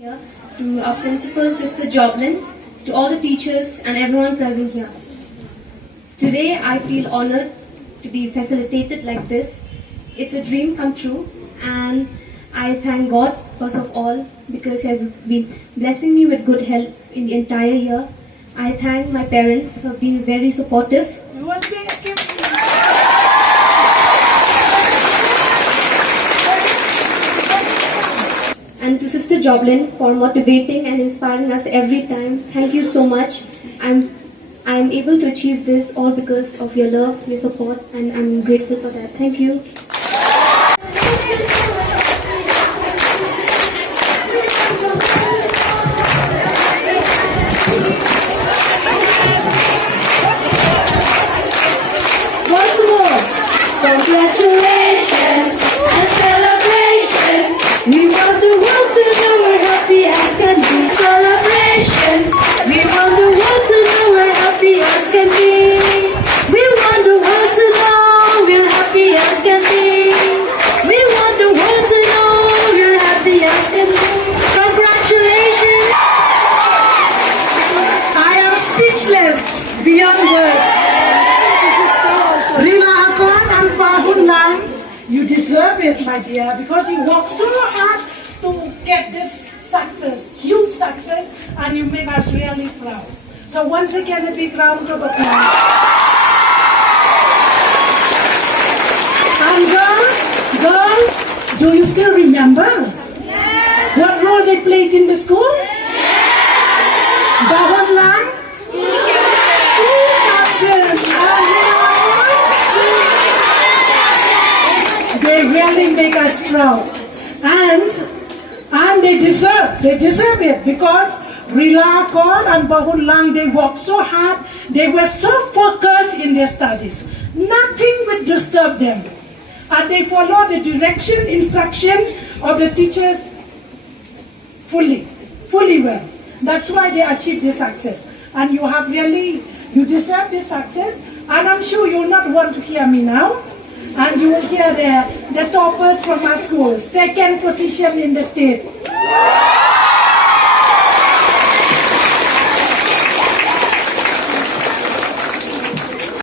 Here to our principal, Sister Joblin, to all the teachers and everyone present here. Today I feel honored to be facilitated like this. It's a dream come true, and I thank God first of all because He has been blessing me with good health in the entire year. I thank my parents who have been very supportive. And to Sister Joblin for motivating and inspiring us every time. Thank you so much. I'm able to achieve this all because of your love, your support, and I'm grateful for that. Thank you. Once more, congratulations and celebrations. We want the world to know we're happy as can be. Celebrations. We want the world to know we're happy as can be. We want the world to know we're happy as can be. We want the world to know we're happy as can be. Congratulations. I am speechless beyond words. Rila Akon and Pahun Lang, you deserve it, my dear, because you worked so hard to get this success, huge success, and you make us really proud. So once again, a big round of applause. And girls, do you still remember what role they played in the school? Pahun Lang? They really make us proud, and they deserve it because Rila Kaur and Bahul Lang, they worked so hard, they were so focused in their studies. Nothing would disturb them, and they followed the direction, instruction of the teachers fully well. That's why they achieved this success, and you deserve this success. And I'm sure you'll not want to hear me now. And you will hear the toppers from our school, second position in the state.